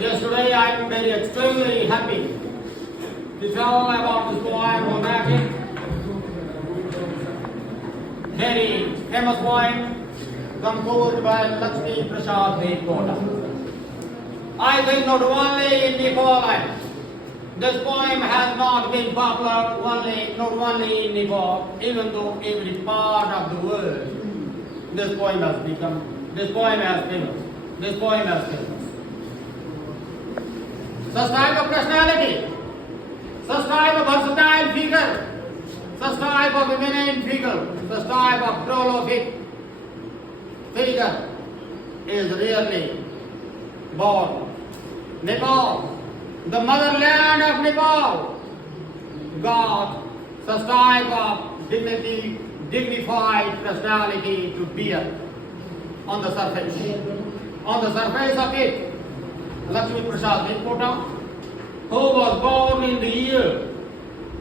Yesterday I am very extremely happy to tell about this poem Lunatic. Very famous poem composed by Mr.sanjay. I think not only in Nepal, this poem has not been popular not only in Nepal, even though every part of the world this poem has famous. Such type of personality, such type of versatile figure, such type of eminent figure, such type of prolific figure is really born. Nepal, the motherland of Nepal, got such type of dignified personality to bear on the surface. On the surface of it, Lakshmi Prasad Deepota, who was born in the year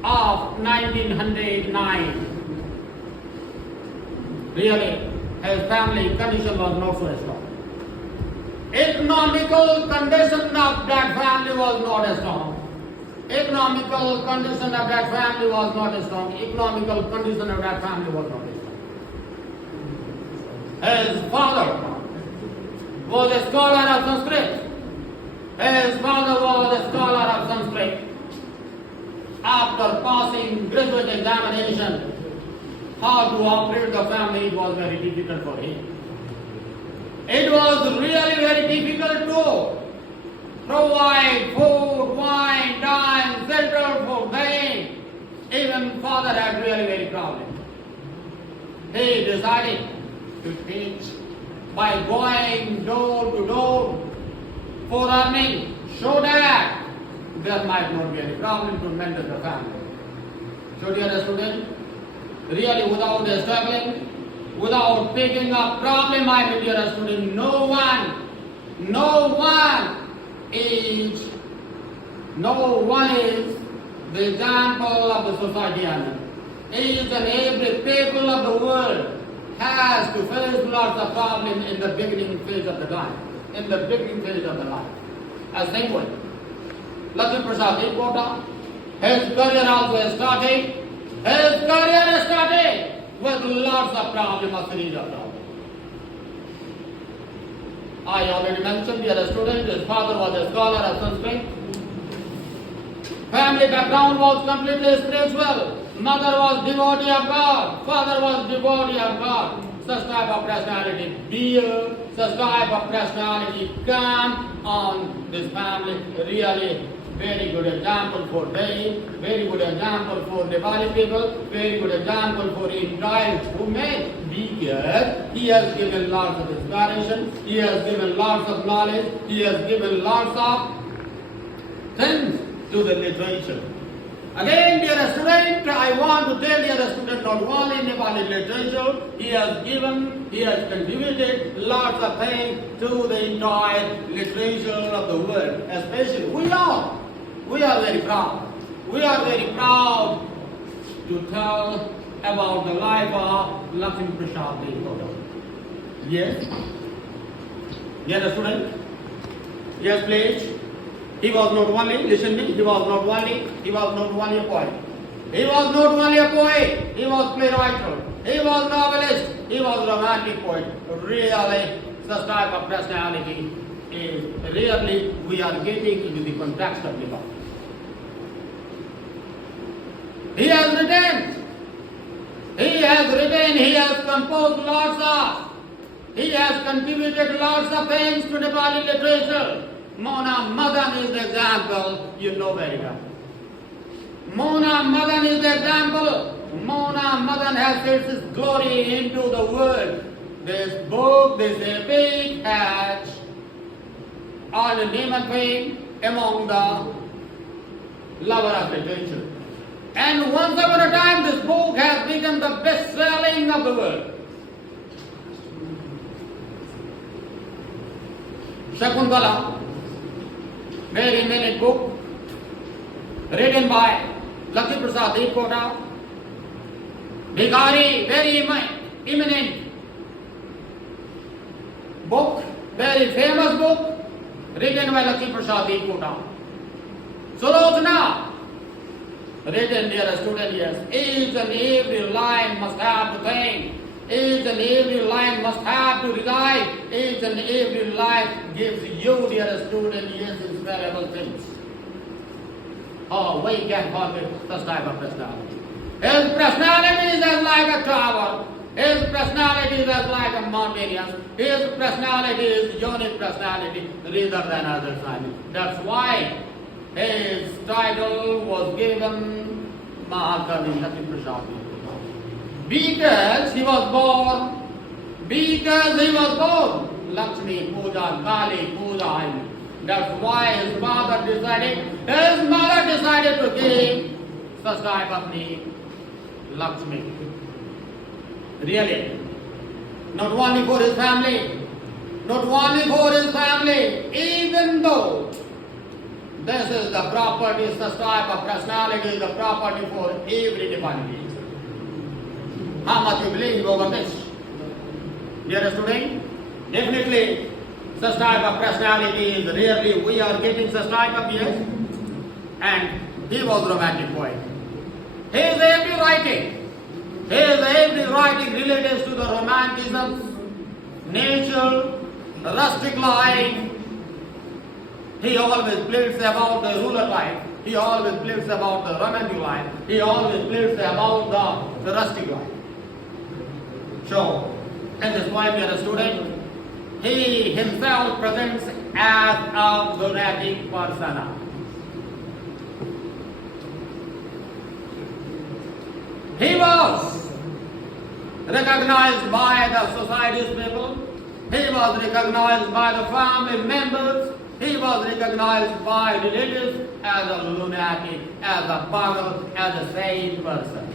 of 1909. Really, his family condition was not so strong. Economical condition of that family was not strong. Economical condition of that family was not strong. Economical condition of that family was not strong. His father was a scholar of Sanskrit. His father was a scholar of Sanskrit. After passing graduate examination, how to operate the family, it was very difficult for him. It was really very difficult to provide food, wine, dine, shelter for them. Even father had really very problem. He decided to teach by going door to door for earning, so that there might not be any problem to maintain the family. So dear student, really without struggling, without picking up problem, my dear student, no one is the example of the society. Each and every people of the world has to face lots of problems in the beginning phase of the life. As same way, Lakshmi Prasad Deepota, his career also started. His career started with lots of problems, a series of problems. I already mentioned the other student, his father was a scholar of Sanskrit. Family background was completely spiritual. Mother was devotee of God. Father was devotee of God. Such type of personality beer, such type of personality come on this family. Really very good example for them, very good example for Nepali people, very good example for entire women. Because he has given lots of inspiration, he has given lots of knowledge, he has given lots of things to the literature. Again, dear student, I want to tell dear student, not only in Nepali literature, he has contributed lots of things to the entire literature of the world. Especially, we are very proud. We are very proud to tell about the life of Lakshmi Prasad Deepota. Yes? Dear student? Yes, please. He was not only, listen to me, he was not only a poet. He was not only a poet, he was playwright, he was novelist, he was romantic poet. Really, such type of personality is really we are getting into the context of Nepal. He has composed he has contributed lots of things to Nepali literature. Mona Madan is the example, you know very well. Mona Madan is the example. Mona Madan has shed its glory into the world. This book, this epic has earned a name and fame among the lover of literature. And once upon a time, this book has become the best-selling of the world. Shakuntala, very eminent book, written by Lakshmi Prasad Deepota. Bhikari, very eminent book, very famous book, written by Lakshmi Prasad Kota. Sulochana, written dear student, yes. Each and every line must have to think. Each and every line must have to reside. Each and every line gives you, dear student, yes, inspirable things. Oh, we can forget such type of personality. His personality is as like a tower. His personality is as like a mountainous. His personality is unique personality rather than others. That's why his title was given Mahakavi Lakshmi Prasad. Because he was born, Lakshmi Puja, Kali Puja. That's why his mother decided to give such type of name, Lakshmi. Really. Not only for his family, even though this is the property, such type of personality is the property for every divinity. How much you believe over this? Dear student, definitely such type of personality is rarely we are getting such type of yes. And he was a romantic poet. His every writing relates to the romanticism, nature, rustic life. He always pleads about the rural life. He always pleads about the romantic life. He always pleads about the rustic life. So, in this poem, dear student, he himself presents as a lunatic persona. He was recognized by the society's people. He was recognized by the family members. He was recognized by relatives as a lunatic, as a pagal, as a sane person.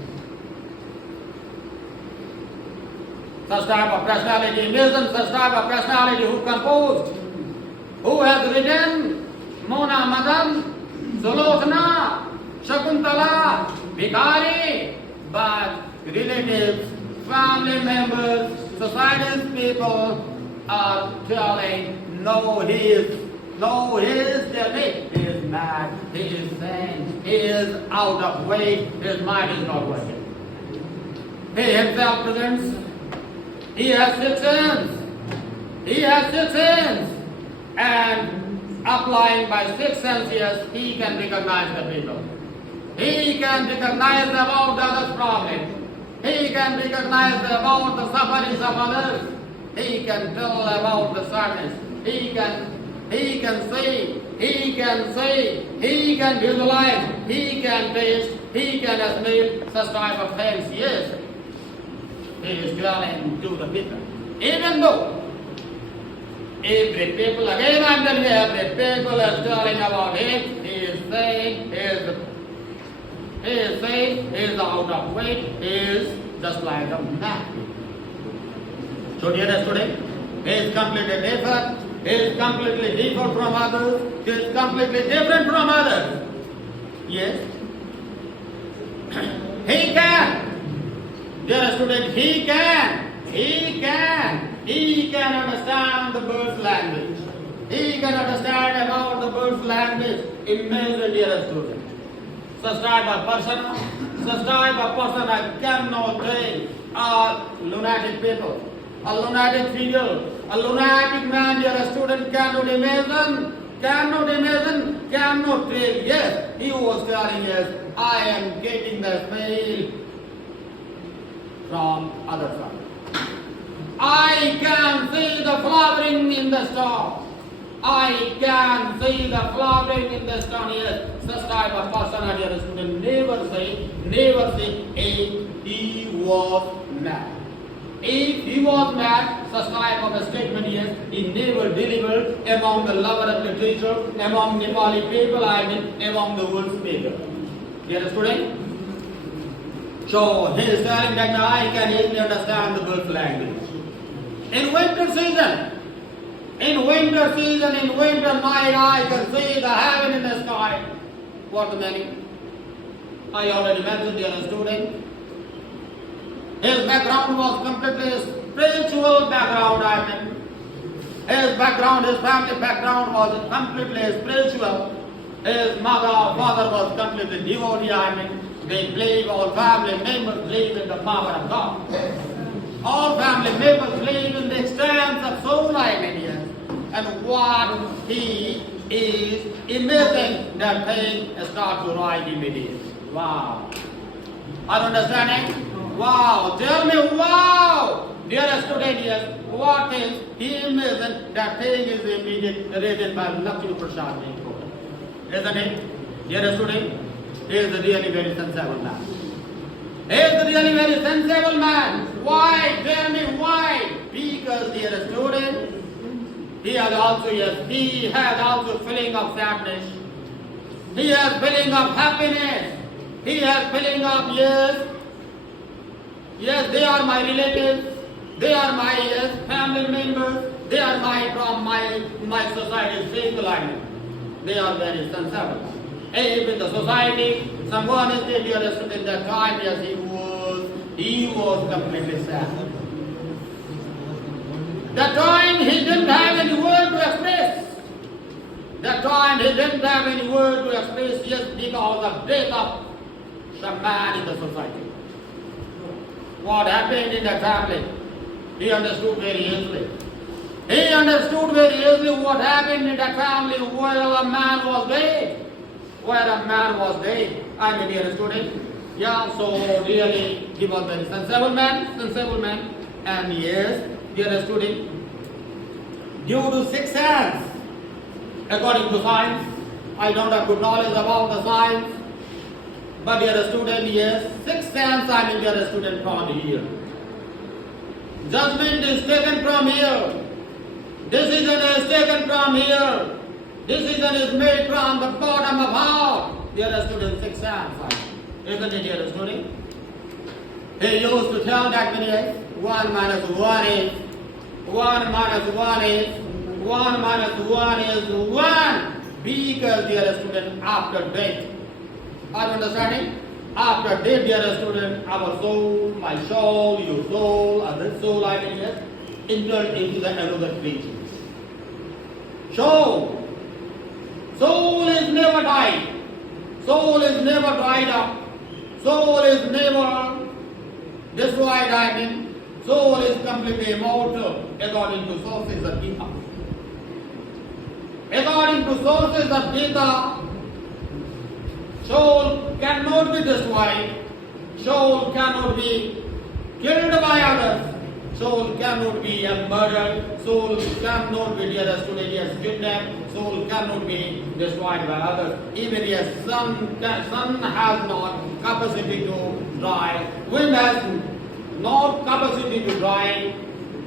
Such type of personality, imagine such type of personality who composed, who has written Mona Madan, Sulochana, Shakuntala, Bhikari, but relatives, family members, society's people are telling, no, he is dead, he is mad, he is sane, he is out of way, his mind is not working. He himself presents, he has six senses, and applying by six senses, he can recognize the people. He can recognize about the other's problem. He can recognize about the sufferings of others. He can tell about the sadness. He can see, he can visualize, he can taste, he can assimilate such type of things. Yes, he is telling to the people. Even though every people, again I'm telling you, every people is telling about him, he is saying, he is out of weight, he is just like a man. So dear student, he is completely different. He is completely different from others. He is completely different from others. Yes. He can. Dear student, he can understand the bird's language. He can understand about the bird's language. Imagine, dear student. Such type of person I cannot take are lunatic people. A lunatic figure, a lunatic man, dear student, cannot imagine, cannot take. Yes, he was telling us, I am getting the smell from other side. I can see the flowering in the star. I can see the flowering in the star. Yes, such type of person, dear student, never say, if he was mad. If he was mad, such type of a statement, yes, he never delivered among the lover of literature, among Nepali people, among the world's people. Dear student, so he is telling that I can easily understand the bird's language. In winter night, I can see the heaven in the sky. What the meaning? I already mentioned, dear student. His background was completely spiritual background, His background, his family background was completely spiritual. His father was completely devotee. They believe, all family members believe in the power of God. All family members believe in the extent of soul, yes. And what he is imaging, that thing start to rise immediately. Wow. Are you understanding? Wow. Tell me, wow. Dear student, yes, what is he imaging, that thing is immediately written by Lakshmi Prasad. Isn't it? Dear student, he is really very sensible man. He is really very sensible man. Why? Tell me why? Because, dear student, he has also feeling of sadness. He has feeling of happiness. He has feeling of yes, they are my relatives. They are my family members. They are from my society's physical life. They are very sensible. If in the society, someone is there, dear student, that time, yes, he was completely sad. That time he didn't have any word to express. That time he didn't have any word to express, yes, because of death of some man in the society. What happened in that family? He understood very easily. He understood very easily what happened in that family where a man was dead. Where a man was dead. I mean, dear student. Yeah, so really he was very sensible man. And yes, dear student, due to 6 sense, according to science, I don't have good knowledge about the science, but dear student, yes, 6 sense, dear student, from here. Judgment is taken from here. Decision is taken from here. Decision is made from the bottom of heart. Dear student, 6 sense, isn't it, dear student? He used to tell that many years, 1 minus 1 is 1 minus 1 is 1 minus 1 is 1. Because, dear student, after death, are you understanding? After death, dear student, our soul, my soul, your soul, other soul, yes, entered into the another creature. Soul is never died. Soul is never dried up. Soul is never destroyed, Soul is completely immortal according to sources of Gita. According to sources of Gita, soul cannot be destroyed. Soul cannot be killed by others. Soul cannot be murdered. Soul cannot be kidnapped. Soul cannot be destroyed by others. Even the sun has not capacity to dry. Wind has not capacity to dry.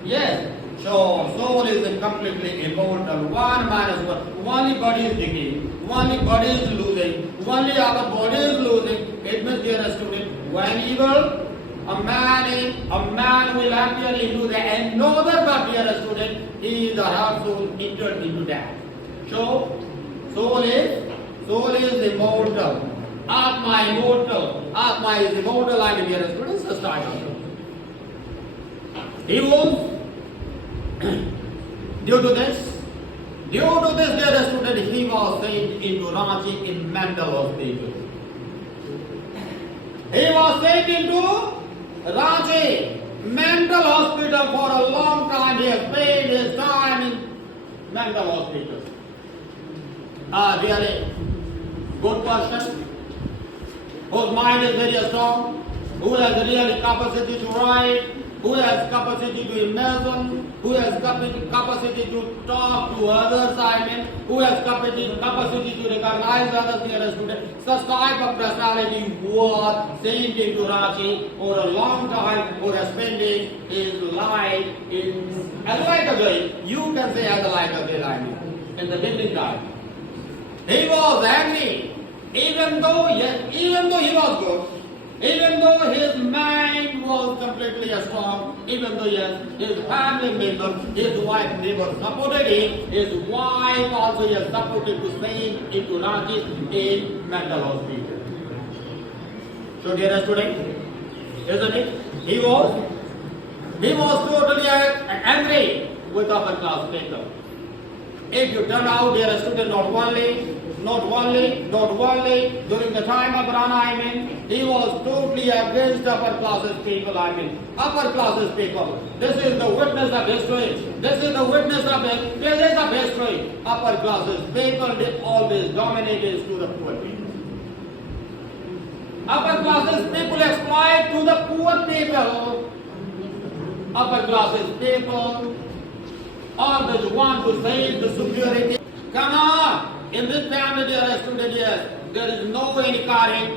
Yes. So soul is completely immortal. 1 minus 1. Only body is decaying. Only body is losing. Only our body is losing. It means, dear student, when evil, a man will appear into the another body, dear student, he is the heart soul entered into that. So soul is immortal. Atma immortal. Atma is immortal, dear students, the start. He was due to this, dear student, he was sent into Ranchi in mental hospital. He was sent into Ranchi mental hospital for a long time. He has spent his time in mental hospital. Really good person, whose mind is very strong, who has really capacity to write, who has capacity to imagine, who has capacity to talk to others, who has capacity to recognize others, dear students. Such type of personality was sent into Ranchi for a long time, for spending his life as like a day. You can say as like a day, in the beginning time. He was angry, even though he was good. Even though his mind was completely strong, even though his family members, his wife never supported him, his wife also supported to stay into Ranchi in mental hospital. So, dear student, isn't it? He was totally angry. with upper class people. If you turn out, dear student, not only during the time of Rana, he was totally against upper classes people, upper classes people. This is the witness of history. This is the witness of it. This is of history. Upper classes people did always dominated to the poor people. Upper classes people exploit to the poor people. Upper classes people always want to save the superiority. Come on! In this family, dear student, yes, there is no any carrying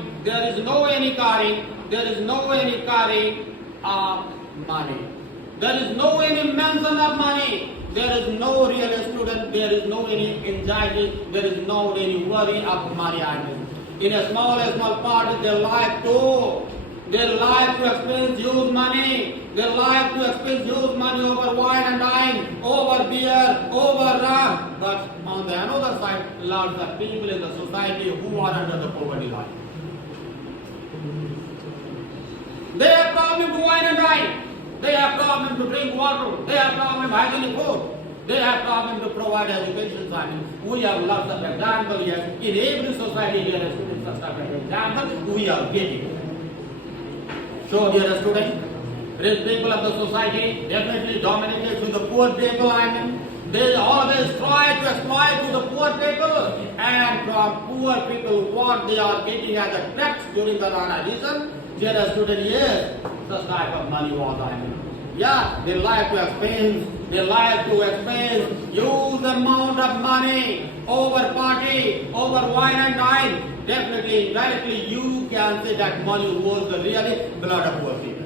of money. There is no any mention of money. There is no real student. There is no any anxiety. There is no any worry of money. In a small part, they like to expense use money. They like to expense use money over wine and dine, over beer, over rum. But on the another side, lots of people in the society who are under the poverty line. They have problem to wine and dine. They have problem to drink water. They have problem hygienic food. They have problem to provide education. We have lots of examples here. In every society, there are students such type of examples we are getting. So, dear students, rich people of the society definitely dominated to the poor people. They always try to exploit to the poor people, and from poor people what they are getting as a tax during the Rana region. Dear student, yes, such type of money was Yeah, they like to expense, use amount of money over party, over wine and dine. Definitely, indirectly, you can say that money was the really blood of poor people.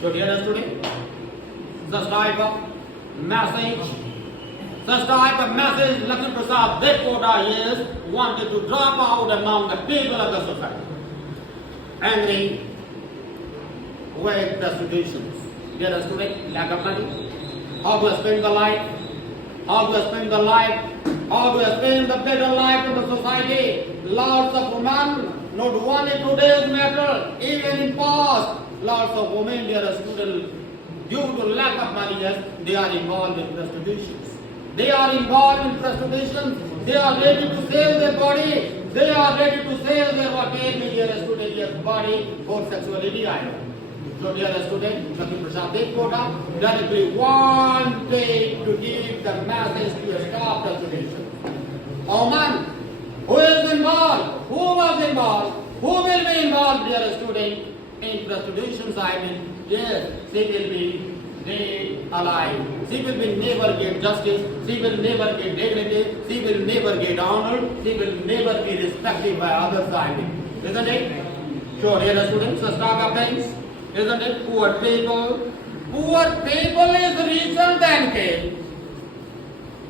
So, dear student, such type of message, Lakshmi Prasad Devkota is wanted to drop out among the people of the society. Angry with the situations. Dear student, lack of money, how to spend the life, how to spend the better life in the society. Lots of women, not only today's matter, even in past, lots of women, dear students, due to lack of money, yes, they are involved in prostitutions. They are ready to sell their body. They are ready to sell their dear student, body for sexuality. So, dear student, Lakshmi Prasad Devkota directly wanted to give the message to stop prostitution. Woman, who is involved? Who was involved? Who will be involved, dear student, in prostitution? Yes, she will be alive. She will never get justice. She will never get dignity. She will never get honor. She will never be respected by others. Isn't it? So, dear students, such type of things. Isn't it? Poor people is richer than king.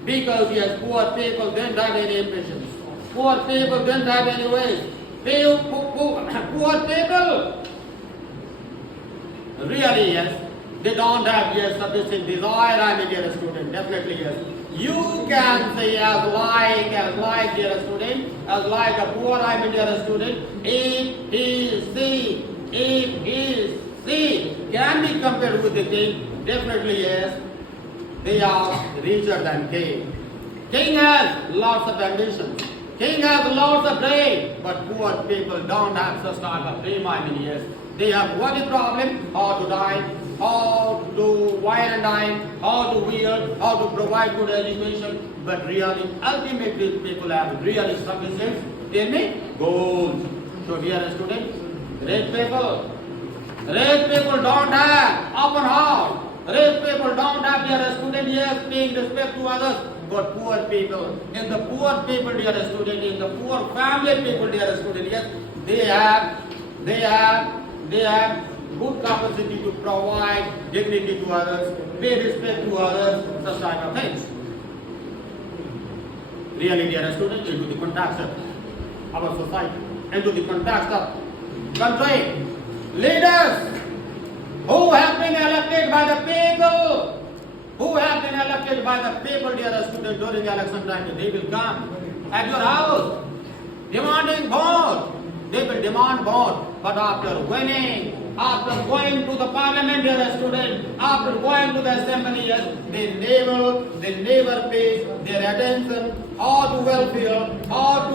Because yes, poor people didn't have any ambitions. Poor people didn't have any ways. Poor people really, yes, they don't have sufficient desire. Dear student, definitely yes. You can say as like dear student, as like a poor dear student, if he can be compared with the king, definitely yes, they are richer than king. King has lots of ambitions. King has lots of dream, but poor people don't have such type of dream. Yes, they have one problem: how to die, how to wine and dine, how to wear, how to provide good education. But really, ultimately, people have really sufficient goals. So, dear students, rich people don't have open heart. Rich people don't have, dear student, yes, paying respect to others. But poor people, in the poor people, dear student, in the poor family people, dear student, yes, they have good capacity to provide dignity to others, pay respect to others, such type of things. Really, dear student, into the context of our society, into the context of country, leaders who have been elected by the people, dear student, during election time, they will come at your house demanding vote. They will demand vote, but after winning After going to the parliament, dear student, after going to the assembly, yes, they never pay their attention how to welfare, how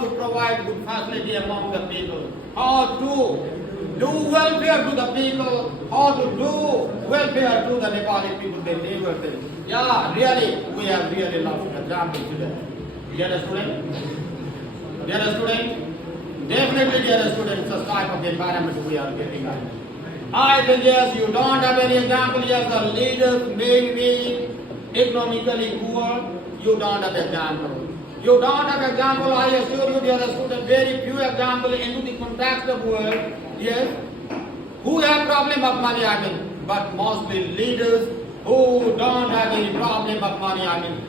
to provide good facility among the people, how to do welfare to the people, how to do welfare to the Nepali people, they never say. Yeah, really, we have really lots of examples today. Dear student, definitely dear student, such type of environment we are getting at. I think yes, you don't have any example, yes, the leaders may be economically poor, you don't have example. You don't have example, I assure you, dear student, very few example into the context of world, yes, who have problem of money, but mostly leaders who don't have any problem of money,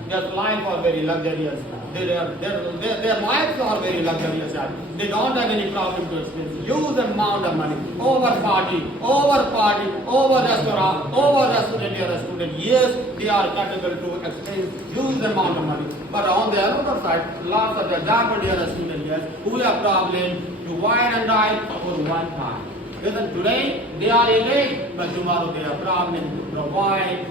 their life are very luxurious. Their lives are very luxurious. They don't have any problem to spend huge amount of money over party, over restaurant, dear student. Yes, they are capable to expend huge amount of money. But on the other side, lots of example, dear student, yes, who have problem to wine and dine for one time. Because today they are elite, but tomorrow they have problem to provide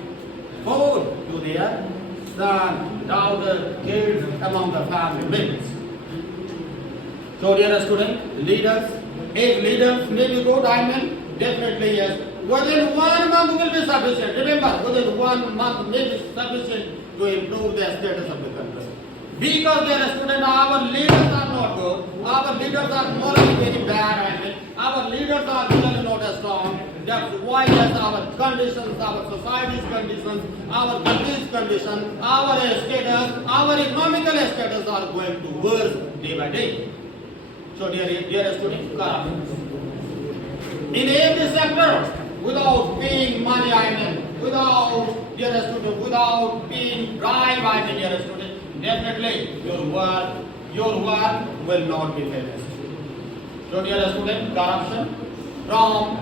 food to their son, daughter, kids among the family members. So dear student, leaders, if leaders may be good, definitely yes. Within 1 month will be sufficient. Remember, within 1 month may be sufficient to improve the status of the country. Because dear student, our leaders are not good. Our leaders are morally very bad. Our leaders are really not as strong. That's why yes, our conditions, our society's conditions, our country's condition, our status, our economical status are going to worse day by day. So dear students, in every sector, without paying money, without paying bribe, dear student, definitely your work will not be finished. So dear student, corruption from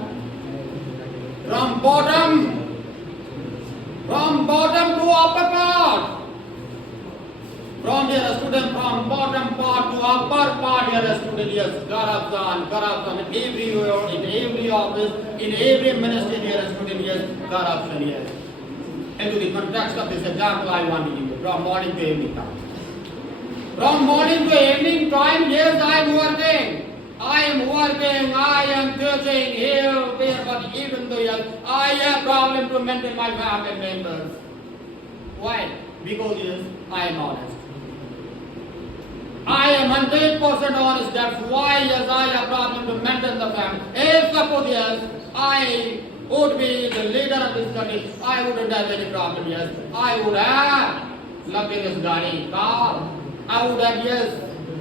bottom to upper part. From bottom part to upper part, dear student, yes, corruption everywhere, in every office, in every ministry, dear student, yes, corruption, yes. And to the context of this example, I want to give you from morning to evening time. From morning to evening time, yes, I am working, I am teaching here, there, but even though yes, I have problem to maintain my family members. Why? Because yes, I am honest. I am 100% honest. That's why yes, I have problem to maintain the family. If suppose yes, I would be the leader of this country, I wouldn't have any problem. Yes, I would have luxurious gari car. I would have yes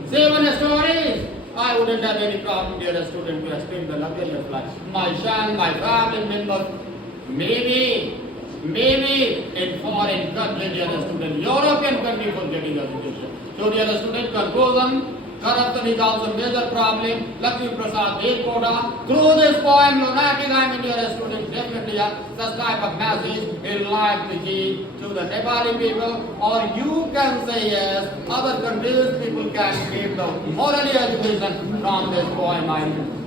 7 stories. I wouldn't have any problem, dear student, to explain the luxurious life. My son, my family members, maybe in foreign country, dear student, European country for getting education. So dear student, conclusion, corruption is also a major problem. Lakshmi Prasad Devkota, through this poem, Lunatic, dear student, definitely such type of message is like to give to the Nepali people, or you can say yes, other countries people can get the morally education from this poem.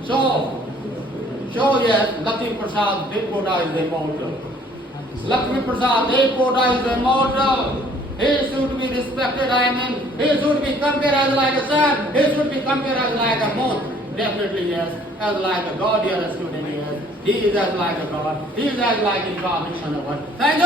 So yes, Lakshmi Prasad Devkota is immortal. Lakshmi Prasad Devkota is immortal. He should be respected, he should be compared as like a sun, he should be compared as like a moon. Definitely yes, as like a God, dear student, yes. He is as like a God, he is as like incarnation of God. Thank you.